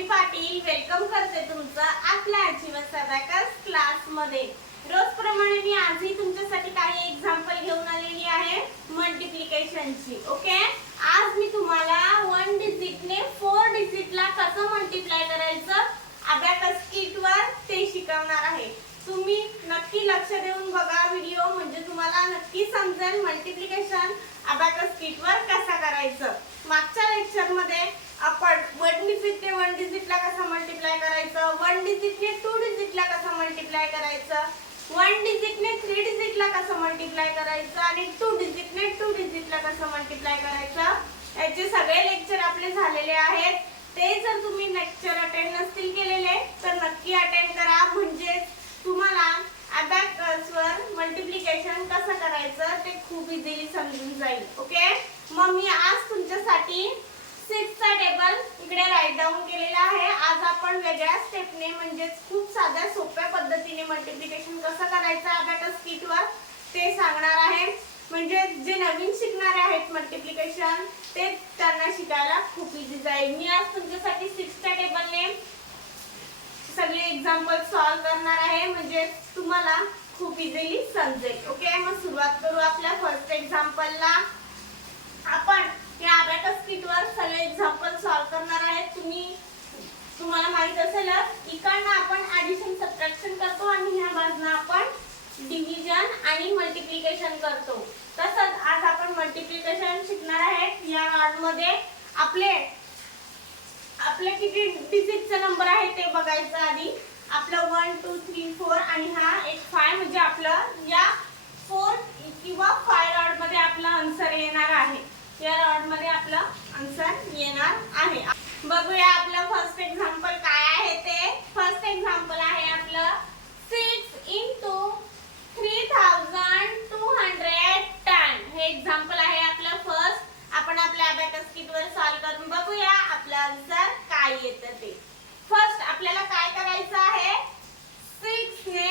मी Patil welcome करते तुमचं आपल्या आजीवन अबॅकस क्लास मध्ये। रोज प्रमाणे मी आजही तुमच्यासाठी काही एग्जांपल घेऊन आलेली आहे मल्टिप्लिकेशनची। ओके, आज मी तुम्हाला 1 डिजिटने 4 डिजिटला कसं मल्टिप्लाय करायचं अबॅकस किट वर ते शिकवणार आहे। तुम्ही नक्की लक्ष देऊन बघा व्हिडिओ, म्हणजे तुम्हाला नक्की समजेल मल्टिप्लिकेशन अबॅकस किट वर कसं करायचं। मागच्या लेक्चर मध्ये आपण 1 डिजिटने 1 डिजिटला कसं मल्टिप्लाय करायचं, 1 डिजिटने 2 डिजिटला कसं मल्टिप्लाय करायचं, 1 डिजिटने 3 डिजिटला कसं मल्टिप्लाय करायचं आणि 2 डिजिटने 2 डिजिटला कसं मल्टिप्लाय करायचं याचे सगळे लेक्चर आपले झालेले आहेत। ते जर तुम्ही लेक्चर अटेंड नसतील केलेले तर नक्की अटेंड करा, म्हणजे तुम्हाला अबॅकस वर मल्टिप्लिकेशन कसं करायचं ते खूप इझिली समजून जाईल। ओके, मग मी आज तुमच्यासाठी 6 चा टेबल इकडे राईट डाऊन केलेला आहे। आज आपण वेगळ्या स्टेपने म्हणजे खूप साध्या सोप्या पद्धतीने मल्टिप्लिकेशन कसं करायचं अबॅकस किट वर ते सांगणार आहे, म्हणजे जे नवीन शिकणारे आहेत मल्टिप्लिकेशन ते त्यांना शिकायला खूप इझी जाईल। मी आज तुमच्यासाठी 6 च्या टेबलने सगळे एग्जांपल सॉल्व करणार आहे, म्हणजे तुम्हाला खूप इझिली समजेल। ओके, मग सुरुवात करू आपल्या फर्स्ट एग्जांपलला। आपण या अबॅकस किट वर सगळे एग्जांपल सॉल्व करणार आहेत। तुम्हाला माहित असेल इकडनं आपण ॲडिशन सबट्रॅक्शन करतो आणि ह्या बाजूने आपण डिव्हिजन आणि मल्टिप्लिकेशन करतो। तसंच आज आपण मल्टिप्लिकेशन शिकणार आहेत। या रॉडमध्ये आपले किती डिजिटचा नंबर आहे ते बघायचं आधी। आपलं 1 2 3 4 आणि हा एक 5, म्हणजे आपलं या 4 किंवा 5 रॉड मध्ये आपला आन्सर येणार आहे। या रॉड मध्ये आपला आन्सर येणार आहे। बघूया आपलं फर्स्ट एग्जांपल काय आहे ते। फर्स्ट एग्जांपल आहे आपलं 6 3210। हे एग्जांपल आहे आपलं फर्स्ट। आपण आपल्या अबॅकस किट वर सॉल्व करून बघूया आपलं आन्सर काय येतं ते। फर्स्ट आपल्याला काय करायचं आहे, 6 ने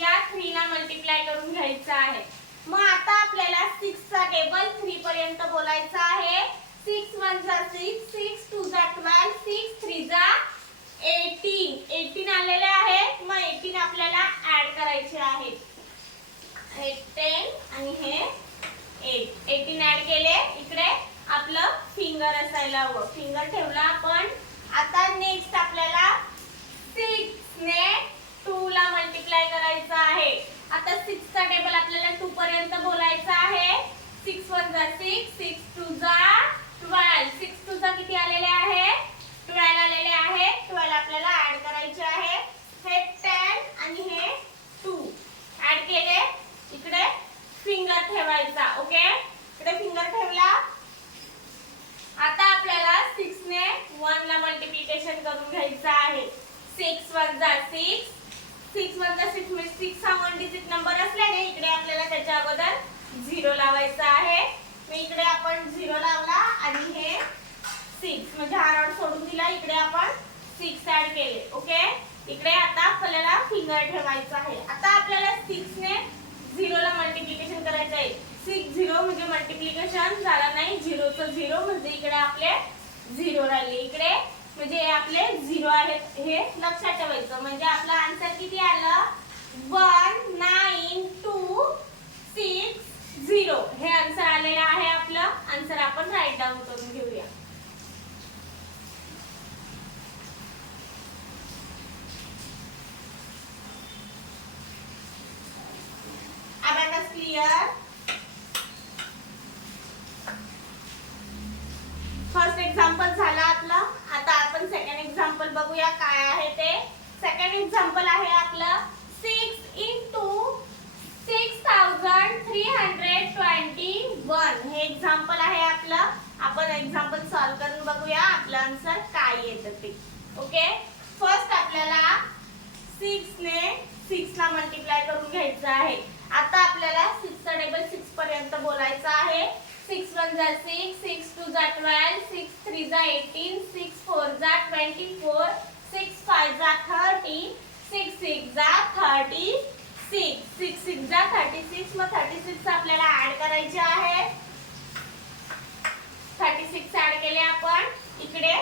या 3 ला मल्टिप्लाय करून घ्यायचं आहे। मग आता आपल्याला 6 चा टेबल 3 पर्यंत बोलायचा आहे। 6 1 जा 6, 6 2 जा 12, 6 3 जा 18 आलेले आहे। मग 18 आपल्याला ऍड करायचे आहेत। हे 10 आणि हे 18 ऍड केले। इकडे आपलं फिंगर असायला हवं, फिंगर ठेवला आपण। आता नेक्स्ट आपल्याला 6 ने 2 ला मल्टिप्लाय करायचं आहे। आता 6 चा टेबल आपल्याला 2 पर्यंत बोलायचा आहे। 6 1 जा 6, 6 2 जा 12, 6 2 जा किती आलेले आहे 12 आलेले आहे। 12 आपल्याला ऍड करायचे आहे। हे 10 आणि हे 2 ऍड केले। इकडे फिंगर ठेवायचा। ओके, इकडे फिंगर ठेवला। आता आपल्याला 6 ने 1 ला मल्टिप्लिकेशन करून घ्यायचं आहे। 6 1 जा 6, 6 1 जा 6 म्हणजे 6 हा 1 डिजिट नंबर असल्याने इकडे आपल्याला त्याच्या अगोदर 0 लावायचा आहे। मग इकडे आपण 0 लावला आणि हे 6 म्हणजे हा रॉड सोडून दिला। इकडे आपण 6 ऍड केले। ओके, इकडे आता आपल्याला फिंगर ठेवायचा आहे। आता आपल्याला 6 ने 0 ला मल्टिप्लिकेशन करायचं आहे। 6 0 म्हणजे मल्टिप्लिकेशन झाला नाही, 0 चं 0 म्हणजे इकडे आपले 0 राहिले। इकडे म्हणजे आपले 0 आहेत हे लक्षात ठेवायचं, म्हणजे आपला आन्सर किती आलं 1920। हे आन्सर आलेलं आहे। आपलं आन्सर आपण राईट डाऊन करून घेऊया। Abacus clear. फर्स्ट एग्जांपल झाला आपला। आता आपण सेकंड एग्जांपल बघूया काय आहे ते। सेकंड एग्जांपल आहे आपलं 6 6321। हे एग्जांपल आहे आपलं। आपण एग्जांपल सॉल्व करून बघूया आपलं आन्सर काय येतं ते। ओके, फर्स्ट आपल्याला 6 ने 6 ला मल्टिप्लाय करून घ्यायचं आहे। आता आपल्याला 6 चा टेबल 6 पर्यंत बोलायचा आहे। 6 1 जा 6, 6 2 जा 12, 6 3 जा 18, 6 4 जा 24, 6 5 जा 30, 6 6 जा 36, 6 6 जा 36। मग 36 आपल्याला ऍड करायचे आहे। 36 ऍड केले आपण। इकडे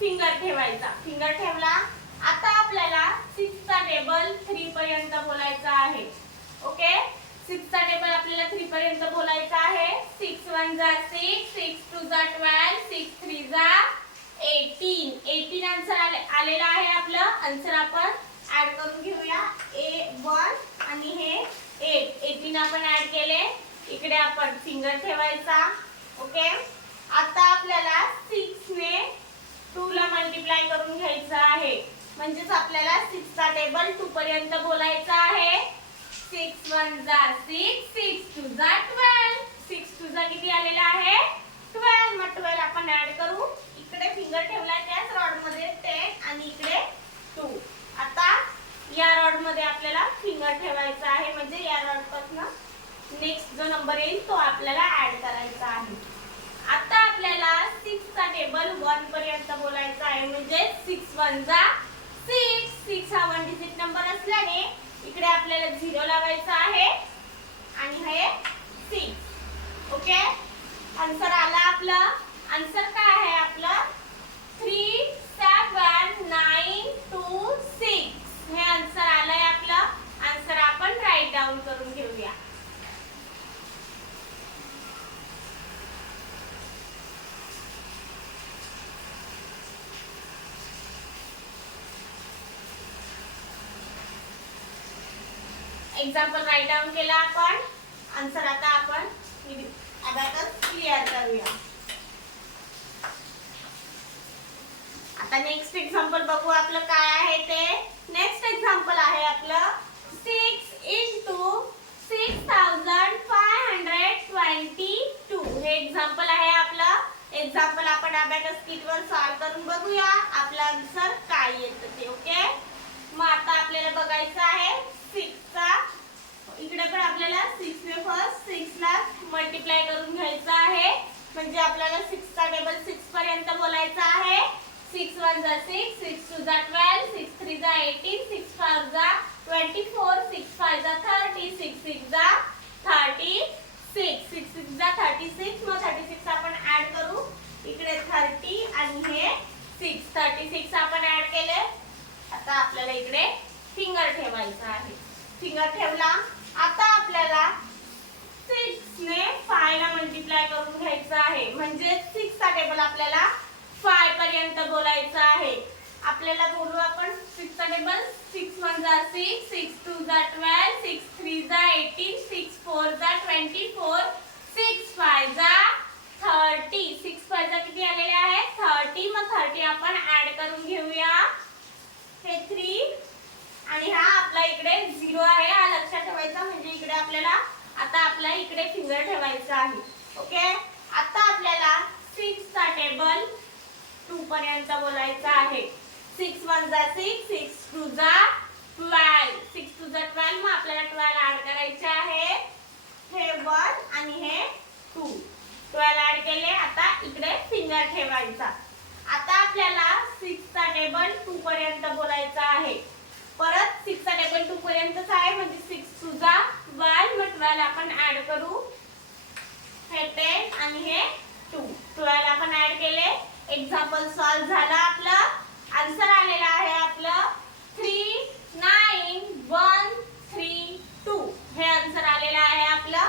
फिंगर ठेवायचा. फिंगर ठेवला. आता आपल्याला 6 चा टेबल 3 पर्यंत बोलायचा आहे. ओके, 6 चा टेबल आपल्याला 3 पर्यंत बोलायचा आहे. 6 1 जा 6, 6 2 जा 12, 6 3 जा 18. 18 आन्सर आलेला आहे. आपलं आन्सर आपण ऍड करून घेऊया. A1 आणि हे 8. 18 आपण ऍड केले. इकडे आपण फिंगर ठेवायचा. ओके, आता आपल्याला 6 ने 2 ला मल्टिप्लाय करून घ्यायचं आहे. म्हणजेच आपल्याला 6 चा टेबल 2 पर्यंत बोलायचा आहे. 6 1 जा 6, 6 2 जा 12. 6 2 जा किती आलेला आहे? 12. मग 12 आपण ऍड करू. इकडे फिंगर ठेवलाय त्याच रॉड मध्ये 10 आणि इकडे 2. आता या रॉड मध्ये आपल्याला फिंगर ठेवायचा आहे. म्हणजे या रॉड पासून नेक्स्ट जो नंबर येईल तो आपल्याला ऍड करायचा आहे. आता आपल्याला 6 चा टेबल 1 पर्यंत बोलायचा आहे. म्हणजे 6 1 जा 6. 6 हा 1 डिजिट नंबर असल्याने इकडे आपल्याला 0 लावायचा आहे आणि हे 6. ओके, आन्सर आला. आपलं आन्सर काय आहे? आपलं 3 7 9 2 6 हे आन्सर आलंय. आपलं आन्सर आपण राईट डाऊन करून घेऊया. एक्झाम्पल राईट डाऊन केला आपण. आन्सर आता आपण अबॅकस क्लिअर करूया. आता नेक्स्ट एक्झाम्पल बघू आपलं काय आहे ते. नेक्स्ट एक्झाम्पल आहे आपलं 6 into 6522. हे एक्झाम्पल आहे आपलं. एक्झाम्पल आपण अबॅकस किट वर सॉल्व करून बघूया आपला आन्सर काय येतं ते. ओके, मग आता आपल्याला बघायचं आहे 6 चा. इकडे पण आपल्याला 6 ने फर्स्ट 6 ला मल्टिप्लाय करून घ्यायचं आहे. म्हणजे आपल्याला 6 चा टेबल 6 पर्यंत बोलायचा आहे. 6 1 जा 6, 6 2 जा 12, 6 3 जा 18, 6 4 जा 24, 6 5 जा 30, 6 6 जा 36, 6 6 जा 36. मग 36 आपण ऍड करू. इकडे 30 आणि हे 6. 36 आपण ऍड केले. आता आपल्याला इकडे फिंगर ठेवायचा आहे. फिंगर ठेवला. आता आपल्याला 6 ने 5 ला मल्टिप्लाय करून घ्यायचं आहे. म्हणजे 6 चा टेबल आपल्याला 5 पर्यंत बोलायचं आहे. आपल्याला बोलू आपण 6 चा टेबल. 6 1 जा 6, 6 2 जा 12, 6 3 जा 18, 6 4 जा 24, 6 5 जा 30. 6 5 जा किती आलेले आहे? 30. मग 30 आपण ऍड करून घेऊया. हे 3 आणि हा आपला इकडे 0 आहे. हा लक्षात ठेवायचा. म्हणजे इकडे आपल्याला आता आपला इकडे फिंगर ठेवायचा आहे. ओके, आता आपल्याला 6 चा टेबल 2 पर्यंत बोलायचा आहे. 6 1 जा 6, 6 2 जा 12, 6 2 जा 12. मग आपल्याला 12 ऍड करायचे आहे. हे 1 आणि हे 2. 12 ऍड केले. आता इकडे फिंगर ठेवायचा. आता आपल्याला 6 चा टेबल 2 पर्यंत बोलायचा आहे. परत 6 चा टेबल 2 पर्यंतच आहे. म्हणजे 6 2 जा 12. मग 12 आपण ऍड करू. हे 10 आणि हे 2. 12 आपण ऍड केले. एक्झाम्पल सॉल्व झाला. आपलं आन्सर आलेला आहे आपलं 3 9 1 3 2. हे आन्सर आलेला आहे आपलं.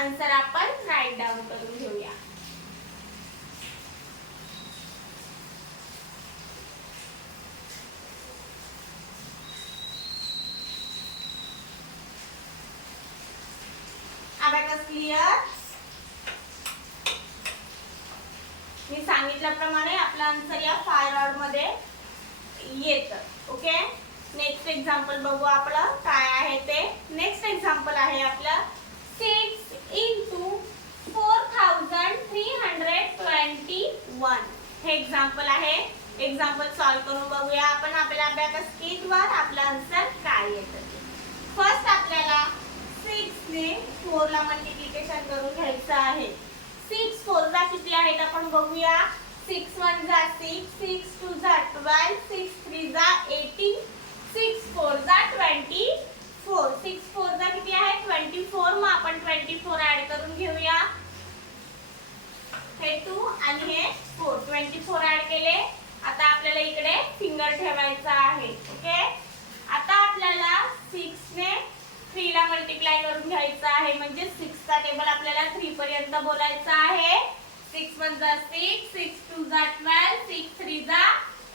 आन्सर आपण राईट डाऊन करून घेऊया. Abacus clear. मी सांगितल्याप्रमाणे आपला आन्सर या 5 रॉड मध्ये येतं. ओके, नेक्स्ट एक्झाम्पल बघू आपलं काय आहे ते. नेक्स्ट एक्झाम्पल आहे आपलं 6 into 4321. हे एक्झाम्पल आहे. एक्झाम्पल सॉल्व करून बघूया आपण आपल्या अबॅकस किट वर आपला आन्सर काय येतं ते. फर्स्ट आपल्याला 6 ने 4 ला मल्टिप्लिकेशन करून घ्यायचं आहे. 6 4 जा किती आहेत आपण बघूया. 6 1 जा 6, 6 2 जा 12, 6 3 जा 18, 6 4 जा 24. 6 4 जा किती आहे? 24. मग आपण 24 ऍड करून घेऊया. हे 2 आणि हे 4. 24 ऍड केले. आता फिंगर ठेवायचा आहे. ओके, आता आपल्याला 6 ने 3 ला मल्टिप्लाय करून घ्यायचा आहे. म्हणजे 6 चा टेबल आपल्याला 3 पर्यंत बोलायचा आहे. 6 1 जा 6, 6 2 जा 12, 6 3 जा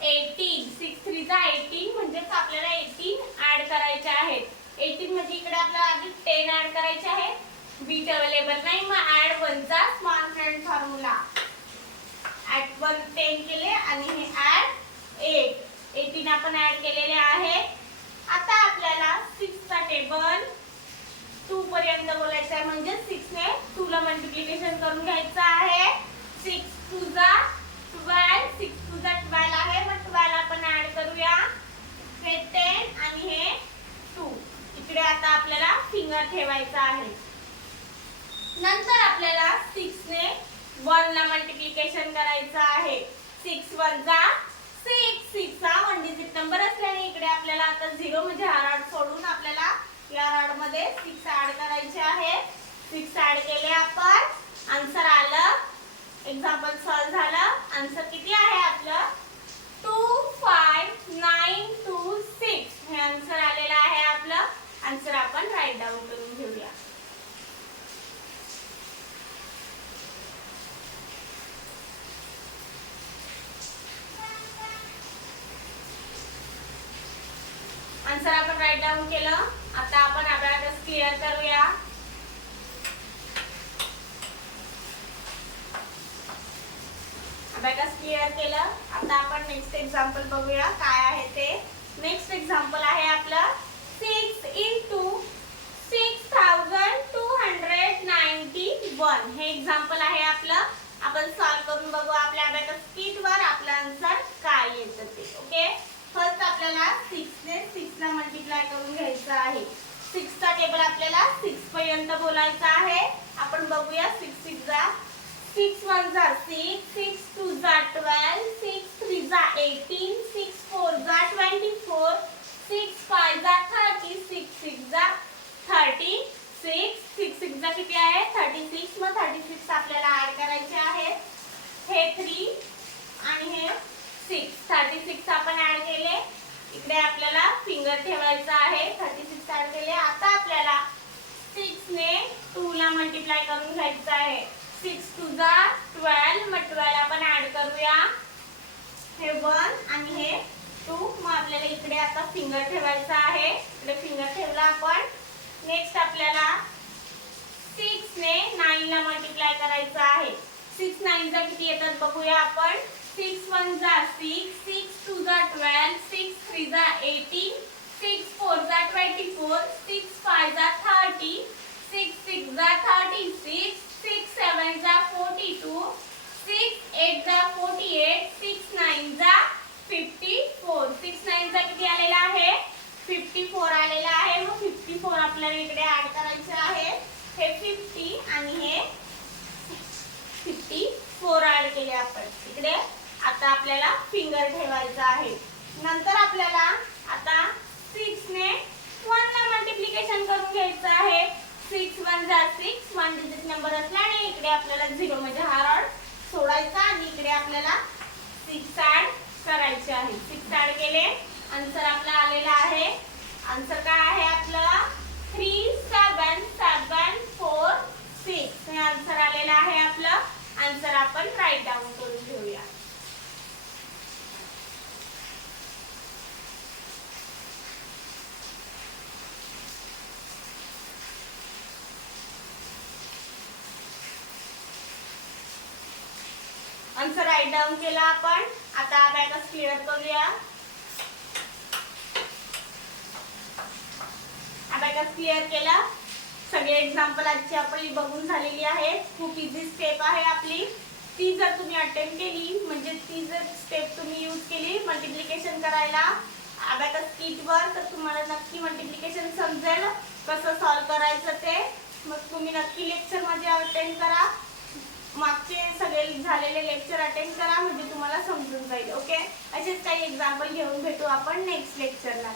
18, 6 3 जा 18 म्हणजे आपल्याला 18 ऍड करायचे आहेत. 18 म्हणजे इकडे आपल्याला आधी 10 ऍड करायचे आहे. बीट अवेलेबल नाही, मग ऍड 1 चा स्मॉल फ्रेंड फॉर्म्युला. ऍड 1 10 केले आणि हे ऍड 8 18 आपण ऍड केलेले आहे. आता आपल्याला 6 चा टेबल 2 पर्यंत बोलायचं आहे. म्हणजे 6 ने 2 ला मल्टिप्लिकेशन करून घ्यायचं आहे. 6 2 जा 12, 6 2 जा 12 आहे. मग 12 आपण ऍड करूया. हे 10 आणि हे 2. इकडे आता आपल्याला फिंगर ठेवायचा आहे. नंतर आपल्याला 6 ने 1 ला मल्टिप्लिकेशन करायचं आहे. 6 1 जा 6, 6 हा 1 डिजिट नंबर असल्याने इकडे आपल्याला आता 0 म्हणजे हा राड सोडून आपल्याला या राड मध्ये 6 ऍड करायचे आहे. 6 ऍड केले आपण. आन्सर आलं. एक्झाम्पल सॉल्व झालं. आन्सर किती आहे आपलं 25926 हे आन्सर आलेलं आहे आपलं. आन्सर आपण राईट डाऊन करून घेऊया. आन्सर आपण राईट डाऊन केलं. आता आपण अबॅकस क्लिअर करूया. अबॅकस क्लिअर केलं. आता आपण नेक्स्ट एक्झाम्पल बघूया काय आहे ते. नेक्स्ट एक्झाम्पल आहे आपलं 6 into 6291 हे एक्झाम्पल आहे आपलं. आपण सॉल्व करून बघू आपल्या अबॅकस कीट वर आपलं आन्सर काय येतं ते. ओके, फर्स्ट आपल्याला 6 ने 6 ला मल्टिप्लाय करून घ्यायचं आहे. 6 चा टेबल आपल्याला 6 पर्यंत बोलायचा आहे. आपण बघूया. 6 6 जा 6 1 जा 6, 6 2 जा 12, 6 3 जा 18, 6 4 जा 24, 6 5 जा 30, 6 6 जा 36, 6 6 जा किती आहे 36. मग 36 आपल्याला ऍड करायचे आहे. हे 3 आणि हे 6. 36 आपण ऍड केले. इकडे आपल्याला फिंगर ठेवायचा आहे. 36 ऍड केले. आता आपल्याला 6 ने 2 ला मल्टिप्लाय करून घ्यायचं आहे. 6 2 जा 12, मग 12 आपण ऍड करूया. हे 1 आणि हे 2. मग आपल्याला इकडे आता फिंगर ठेवायचा आहे. इकडे फिंगर ठेवला आपण. नेक्स्ट आपल्याला 6 ने 9 ला मल्टिप्लाय करायचं आहे. 6 9 जा किती येतात बघूया आपण. 6 1 जा 6, 6 2 जा 12, 6 3 जा 18, 6 4 जा 24, 6 5 जा 30, 6 6 जा 36, 6 7 जा 42, 6 8 जा 48, 6 9 जा 54. 6 9 जा किती आलेला आहे 54 आलेला आहे. मग 54 आपल्याला इकडे ऍड करायचे आहे. हे 50 आणि हे 54 ऍड केले आपण इकडे. आता आपल्याला फिंगर ठेवायचा आहे. नंतर आपल्याला आता 6 ने 1 ला मल्टिप्लिकेशन करून घ्यायचं आहे. 6 1 जा 6, 1 डिजिट नंबर असल्याने इकडे आपल्याला 0 म्हणजे हा रॉड सोडायचा आणि इकडे आपल्याला 6 ऍड करायचे आहे. 6 ऍड केले. आन्सर आपला आलेला आहे. आन्सर काय आहे आपलं 3776 हे आन्सर आलेलं आहे आपलं. आन्सर आपण राईट डाऊन करून घेऊया. आन्सर राईट डाऊन केला आपण. आता अबॅकस क्लिअर करूया. अबॅकस क्लिअर केला. सगळे एक्झाम्पल आजची आपली बघून झालेली आहे. खूप इझी स्टेप आहे आपली. ती जर तुम्ही अटेम्प्ट केली म्हणजे ती जर स्टेप तुम्ही यूज केली मल्टिप्लिकेशन करायला अबॅकस कीट वर तर तुम्हाला नक्की मल्टिप्लिकेशन समजेल कसं सॉल्व करायचं ते. मग तुम्ही नक्की लेक्चर मध्ये अटेंड करा. मागचे सगळे झालेले लेक्चर अटेंड करा म्हणजे तुम्हाला समजून जाईल. ओके, असेच काही एक्झाम्पल घेऊन भेटू आपण नेक्स्ट लेक्चरला.